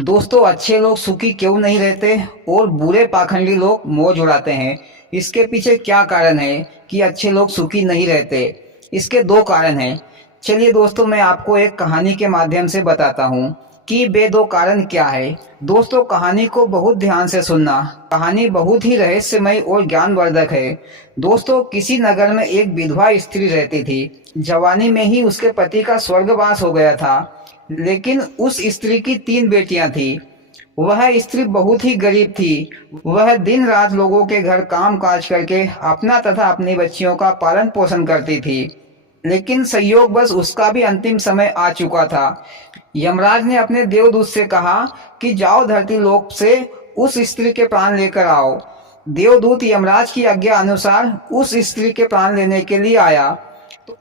दोस्तों, अच्छे लोग सुखी क्यों नहीं रहते और बुरे पाखंडी लोग मौज उड़ाते हैं। इसके पीछे क्या कारण है कि अच्छे लोग सुखी नहीं रहते? इसके दो कारण हैं। चलिए दोस्तों, मैं आपको एक कहानी के माध्यम से बताता हूँ कि वे दो कारण क्या है। दोस्तों, कहानी को बहुत ध्यान से सुनना। कहानी बहुत ही रहस्यमय और ज्ञानवर्धक है। दोस्तों, किसी नगर में एक विधवा स्त्री रहती थी। जवानी में ही उसके पति का स्वर्गवास हो गया था, लेकिन उस स्त्री की 3 बेटियां थी। वह स्त्री बहुत ही गरीब थी। वह दिन रात लोगों के घर काम काज करके अपना तथा अपनी बच्चियों का पालन पोषण करती थी। लेकिन संयोगवश उसका भी अंतिम समय आ चुका था। यमराज ने अपने देवदूत से कहा कि जाओ धरती लोक से उस स्त्री के प्राण लेकर आओ। देवदूत यमराज की आज्ञा अनुसार उस स्त्री के प्राण लेने के लिए आया।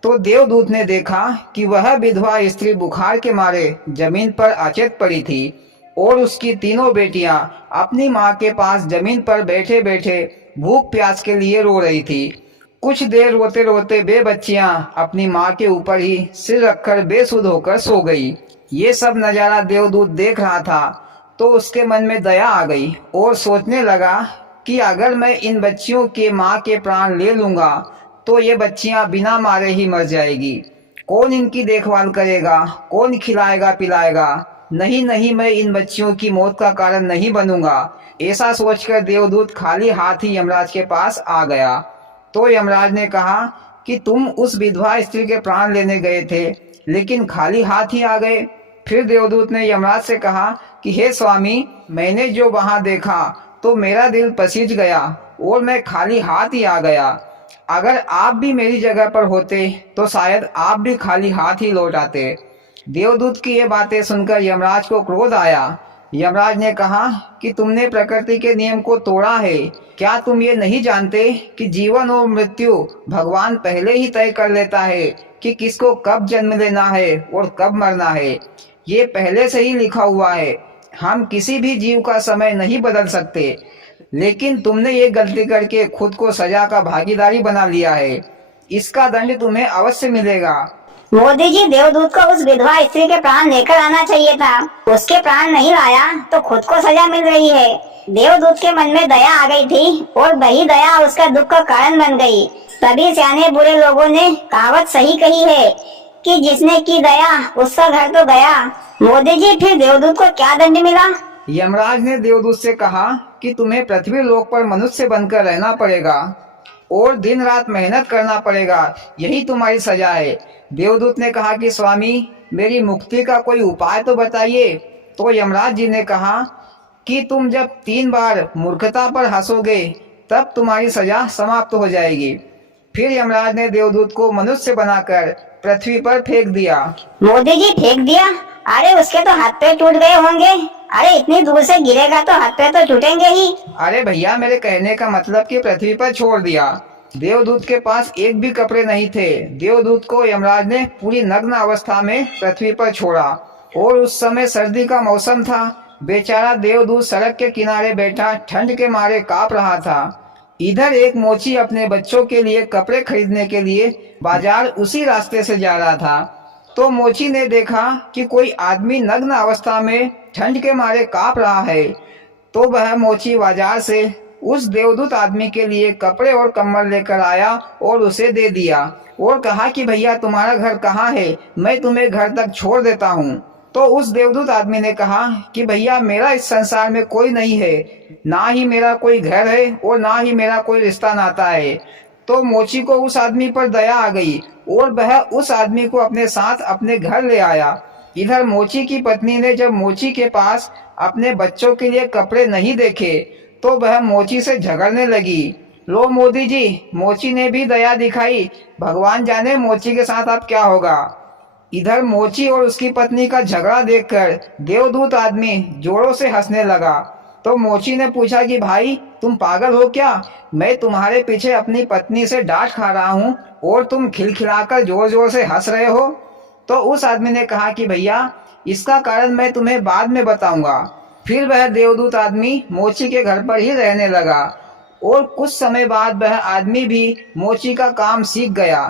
तो देवदूत ने देखा कि वह विधवा स्त्री बुखार के मारे जमीन पर अचेत पड़ी थी और उसकी 3 बेटियां अपनी माँ के पास जमीन पर बैठे बैठे भूख प्यास के लिए रो रही थी। कुछ देर रोते रोते वे बच्चियां अपनी माँ के ऊपर ही सिर रखकर बेसुध होकर सो गई। ये सब नजारा देवदूत देख रहा था तो उसके मन में दया आ गई और सोचने लगा कि अगर मैं इन बच्चियों के माँ के प्राण ले लूंगा तो ये बच्चियां बिना मारे ही मर जाएगी। कौन इनकी देखभाल करेगा, कौन खिलाएगा पिलाएगा? नहीं नहीं, मैं इन बच्चियों की मौत का कारण नहीं बनूंगा। ऐसा सोचकर देवदूत खाली हाथ ही यमराज के पास आ गया। तो यमराज ने कहा कि तुम उस विधवा स्त्री के प्राण लेने गए थे, लेकिन खाली हाथ ही आ गए। फिर देवदूत ने यमराज से कहा कि हे स्वामी, मैंने जो वहां देखा तो मेरा दिल पसीज गया और मैं खाली हाथ ही आ गया। अगर आप भी मेरी जगह पर होते तो शायद आप भी खाली हाथ ही लौट आते। देवदूत की ये बातें सुनकर यमराज को क्रोध आया। यमराज ने कहा कि तुमने प्रकृति के नियम को तोड़ा है। क्या तुम ये नहीं जानते कि जीवन और मृत्यु भगवान पहले ही तय कर लेता है कि किसको कब जन्म लेना है और कब मरना है। ये पहले से ही लिखा हुआ है। हम किसी भी जीव का समय नहीं बदल सकते, लेकिन तुमने ये गलती करके खुद को सजा का भागीदारी बना लिया है। इसका दंड तुम्हें अवश्य मिलेगा। मोदी जी, देवदूत को उस विधवा स्त्री के प्राण लेकर आना चाहिए था। उसके प्राण नहीं लाया तो खुद को सजा मिल रही है। देवदूत के मन में दया आ गई थी और वही दया उसका दुख का कारण बन गई। तभी सियाने बुरे लोगों ने कहावत सही कही है कि जिसने की दया उसका घर तो गया। मोदी जी, फिर देवदूत को क्या दंड मिला? यमराज ने देवदूत से कहा कि तुम्हें पृथ्वी लोक पर मनुष्य बनकर रहना पड़ेगा और दिन रात मेहनत करना पड़ेगा। यही तुम्हारी सजा है। देवदूत ने कहा कि स्वामी, मेरी मुक्ति का कोई उपाय तो बताइए। तो यमराज जी ने कहा कि तुम जब 3 बार मूर्खता पर हंसोगे तब तुम्हारी सजा समाप्त हो जाएगी। फिर यमराज ने देवदूत को मनुष्य बनाकर पृथ्वी पर फेंक दिया। मोदी जी, फेंक दिया? अरे उसके तो हाथ पैर टूट गए होंगे। अरे इतनी दूर से गिरेगा तो हाथ पैर तो टूटेंगे ही। अरे भैया, मेरे कहने का मतलब कि पृथ्वी पर छोड़ दिया। देवदूत के पास एक भी कपड़े नहीं थे। देवदूत को यमराज ने पूरी नग्न अवस्था में पृथ्वी पर छोड़ा और उस समय सर्दी का मौसम था। बेचारा देवदूत सड़क के किनारे बैठा ठंड के मारे कांप रहा था। इधर एक मोची अपने बच्चों के लिए कपड़े खरीदने के लिए बाजार उसी रास्ते से जा रहा था। तो मोची ने देखा कि कोई आदमी नग्न अवस्था में ठंड के मारे कांप रहा है। तो वह मोची बाजार से उस देवदूत आदमी के लिए कपड़े और कम्बल लेकर आया और उसे दे दिया और कहा कि भैया, तुम्हारा घर कहाँ है, मैं तुम्हें घर तक छोड़ देता हूँ। तो उस देवदूत आदमी ने कहा कि भैया, मेरा इस संसार में कोई नहीं है, ना ही मेरा कोई घर है और ना ही मेरा कोई रिश्ता नाता है। तो मोची को उस आदमी पर दया आ गई और वह उस आदमी को अपने साथ अपने घर ले आया। इधर मोची की पत्नी ने जब मोची के पास अपने बच्चों के लिए कपड़े नहीं देखे तो वह मोची से झगड़ने लगी। लो मोदी जी, मोची ने भी दया दिखाई। भगवान जाने मोची के साथ अब क्या होगा। इधर मोची और उसकी पत्नी का झगड़ा देखकर देवदूत आदमी जोरों से हंसने लगा। तो मोची ने पूछा कि भाई, तुम पागल हो क्या? मैं तुम्हारे पीछे अपनी पत्नी से डांट खा रहा हूँ और तुम खिलखिलाकर जोर जोर से हंस रहे हो। तो उस आदमी ने कहा कि भैया, इसका कारण मैं तुम्हें बाद में बताऊंगा। फिर वह देवदूत आदमी मोची के घर पर ही रहने लगा और कुछ समय बाद वह आदमी भी मोची का काम सीख गया।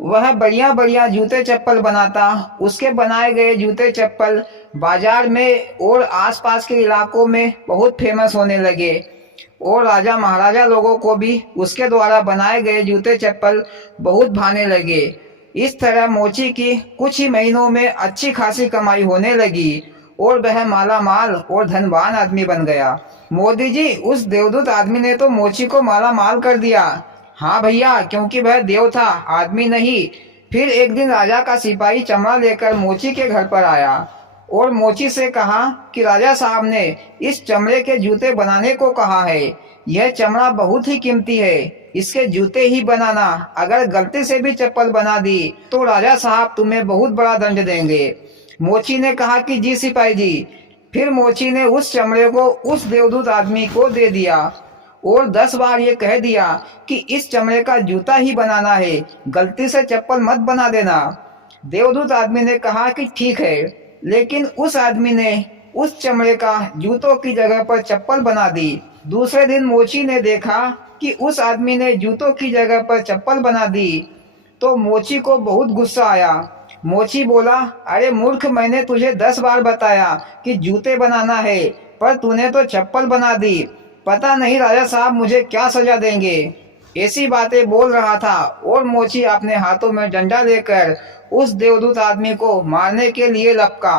वह बढ़िया बढ़िया जूते चप्पल बनाता। उसके बनाए गए जूते चप्पल बाजार में और आसपास के इलाकों में बहुत फेमस होने लगे और राजा महाराजा लोगों को भी उसके द्वारा बनाए गए जूते चप्पल बहुत भाने लगे। इस तरह मोची की कुछ ही महीनों में अच्छी खासी कमाई होने लगी और वह माला माल और धनवान आदमी बन गया। मोदी जी, उस देवदूत आदमी ने तो मोची को माला माल कर दिया। हाँ भैया, क्योंकि वह देव था, आदमी नहीं। फिर एक दिन राजा का सिपाही चमड़ा लेकर मोची के घर पर आया और मोची से कहा कि राजा साहब ने इस चमड़े के जूते बनाने को कहा है। यह चमड़ा बहुत ही कीमती है, इसके जूते ही बनाना। अगर गलती से भी चप्पल बना दी तो राजा साहब तुम्हें बहुत बड़ा दंड देंगे। मोची ने कहा कि जी सिपाही जी। फिर मोची ने उस चमड़े को उस देवदूत आदमी को दे दिया और 10 बार ये कह दिया कि इस चमड़े का जूता ही बनाना है, गलती से चप्पल मत बना देना। देवदूत आदमी ने कहा कि ठीक है, लेकिन उस आदमी ने उस चमड़े का जूतों की जगह पर चप्पल बना दी। दूसरे दिन मोची ने देखा कि उस आदमी ने जूतों की जगह पर चप्पल बना दी तो मोची को बहुत गुस्सा आया। मोची बोला, अरे मूर्ख, मैंने तुझे 10 बार बताया कि जूते बनाना है, पर तूने तो चप्पल बना दी। पता नहीं राजा साहब मुझे क्या सजा देंगे। ऐसी बातें बोल रहा था और मोची अपने हाथों में डंडा लेकर उस देवदूत आदमी को मारने के लिए लपका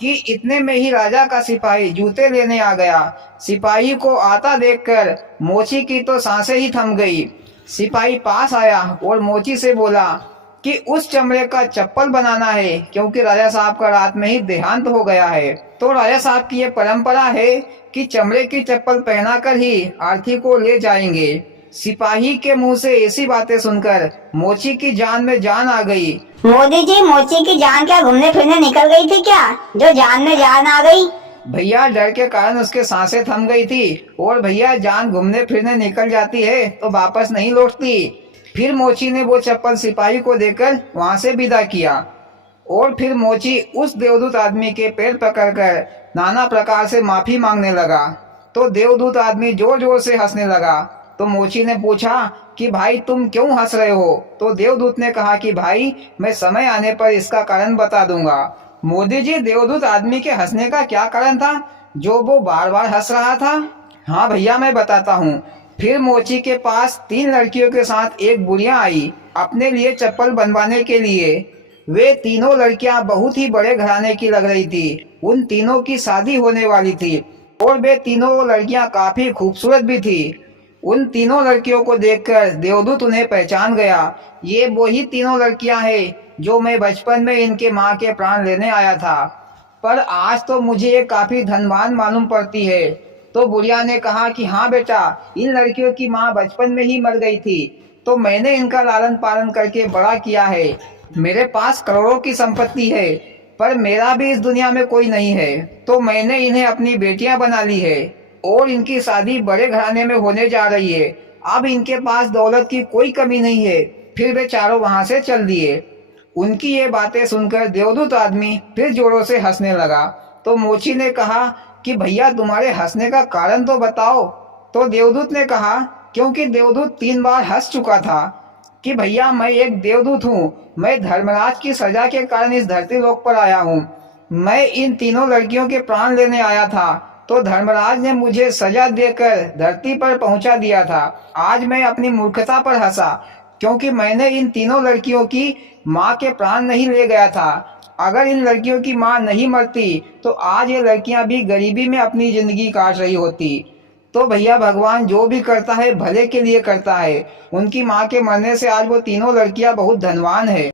कि इतने में ही राजा का सिपाही जूते लेने आ गया। सिपाही को आता देखकर मोची की तो सांसें ही थम गई। सिपाही पास आया और मोची से बोला कि उस चमड़े का चप्पल बनाना है, क्योंकि राजा साहब का रात में ही देहांत हो गया है। तो राजा साहब की ये परंपरा है कि चमड़े की चप्पल पहनाकर ही आरती को ले जाएंगे। सिपाही के मुंह से ऐसी बातें सुनकर मोची की जान में जान आ गई। मोदी जी, मोची की जान क्या घूमने फिरने निकल गई थी क्या, जो जान में जान आ गई? भैया, डर के कारण उसके सांसें थम गई थी। और भैया, जान घूमने फिरने निकल जाती है तो वापस नहीं लौटती। फिर मोची ने वो चप्पल सिपाही को देकर वहां से विदा किया और फिर मोची उस देवदूत आदमी के पैर पकड़कर नाना प्रकार से माफी मांगने लगा। तो देवदूत आदमी जोर जोर से हंसने लगा। तो मोची ने पूछा कि भाई, तुम क्यों हंस रहे हो? तो देवदूत ने कहा कि भाई, मैं समय आने पर इसका कारण बता दूंगा। मोदी जी, देवदूत आदमी के हंसने का क्या कारण था जो वो बार बार हंस रहा था? हाँ भैया, मैं बताता हूँ। फिर मोची के पास 3 लड़कियों के साथ एक बुढ़िया आई अपने लिए चप्पल बनवाने के लिए। वे तीनों लड़कियां बहुत ही बड़े घराने की लग रही थी। उन तीनों की शादी होने वाली थी और वे तीनों लड़कियां काफी खूबसूरत भी थी। उन तीनों लड़कियों को देखकर देवदूत उन्हें पहचान गया। ये वही तीनों लड़कियां हैं जो मैं बचपन में इनके माँ के प्राण लेने आया था, पर आज तो मुझे ये काफी धनवान मालूम पड़ती है। तो बुढ़िया ने कहा कि हाँ बेटा, इन लड़कियों की माँ बचपन में ही मर गई थी, तो मैंने इनका लालन पालन करके बड़ा किया है। मेरे पास करोड़ों की संपत्ति है, पर मेरा भी इस दुनिया में कोई नहीं है, तो मैंने इन्हें अपनी बेटियां बना ली है और इनकी शादी बड़े घराने में होने जा रही है। अब इनके पास दौलत की कोई कमी नहीं है। फिर वे चारों वहां से चल दिए। उनकी ये बातें सुनकर देवदूत आदमी फिर जोरों से हंसने लगा। तो मोची ने कहा कि भैया, तुम्हारे हंसने का कारण तो बताओ। तो देवदूत ने कहा, क्योंकि देवदूत 3 बार हंस चुका था, कि भैया, मैं एक देवदूत हूँ। मैं धर्मराज की सजा के कारण इस धरती लोक पर आया हूँ। मैं इन तीनों लड़कियों के प्राण लेने आया था, तो धर्मराज ने मुझे सजा देकर धरती पर पहुंचा दिया था। आज मैं अपनी मूर्खता पर हंसा, क्योंकि मैंने इन तीनों लड़कियों की माँ के प्राण नहीं ले गया था। अगर इन लड़कियों की माँ नहीं मरती तो आज ये लड़कियां भी गरीबी में अपनी जिंदगी काट रही होती। तो भैया, भगवान जो भी करता है भले के लिए करता है। उनकी माँ के मरने से आज वो तीनों लड़कियां बहुत धनवान है।